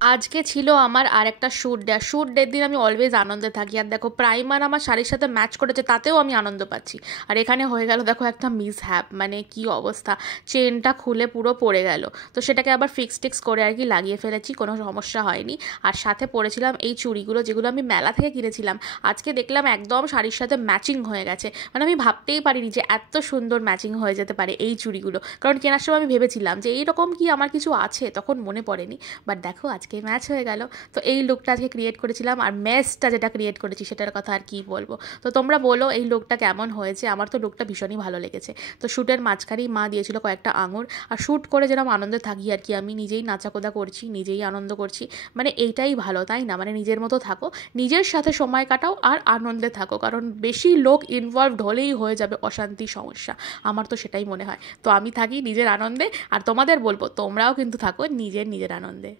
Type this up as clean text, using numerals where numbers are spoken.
আজকে ছিল আমার আরেকটা শ্যুট ডের দিন আমি অলওয়েজ আনন্দে থাকি। আর দেখো প্রাইমার আমার শাড়ির সাথে ম্যাচ করেছে, তাতেও আমি আনন্দ পাচ্ছি। আর এখানে হয়ে গেল দেখো একটা মিস হ্যাপ, মানে কি অবস্থা, চেনটা খুলে পুরো পড়ে গেল। তো সেটাকে আবার ফিক্স টিক্স করে আর কি লাগিয়ে ফেলেছি, কোনো সমস্যা হয়নি। আর সাথে পরেছিলাম এই চুড়িগুলো, যেগুলো আমি মেলা থেকে কিনেছিলাম। আজকে দেখলাম একদম শাড়ির সাথে ম্যাচিং হয়ে গেছে, মানে আমি ভাবতেই পারিনি যে এত সুন্দর ম্যাচিং হয়ে যেতে পারে এই চুড়িগুলো। কারণ কেনার সময় আমি ভেবেছিলাম যে এইরকম কি আমার কিছু আছে, তখন মনে পড়েনি। বাট দেখো আজকে ম্যাচ হয়ে গেল। তো এই লুকটা আজকে ক্রিয়েট করেছিলাম, আর মেসটা যেটা ক্রিয়েট করেছি সেটার কথা আর কি বলবো। তো তোমরা বলো এই লুকটা কেমন হয়েছে। আমার তো লুকটা ভীষণই ভালো লেগেছে। তো শ্যুটের মাঝখানেই মা দিয়েছিল কয়েকটা আঙুর। আর শ্যুট করে যেরকম আনন্দে থাকি আর কি, আমি নিজেই নাচাকোদা করছি, নিজেই আনন্দ করছি, মানে এইটাই ভালো, তাই না? মানে নিজের মতো থাকো, নিজের সাথে সময় কাটাও আর আনন্দে থাকো, কারণ বেশি লোক ইনভলভড হলেই হয়ে যাবে অশান্তি, সমস্যা। আমার তো সেটাই মনে হয়। তো আমি থাকি নিজের আনন্দে, আর তোমাদের বলবো তোমরাও কিন্তু থাকো নিজের নিজের আনন্দে।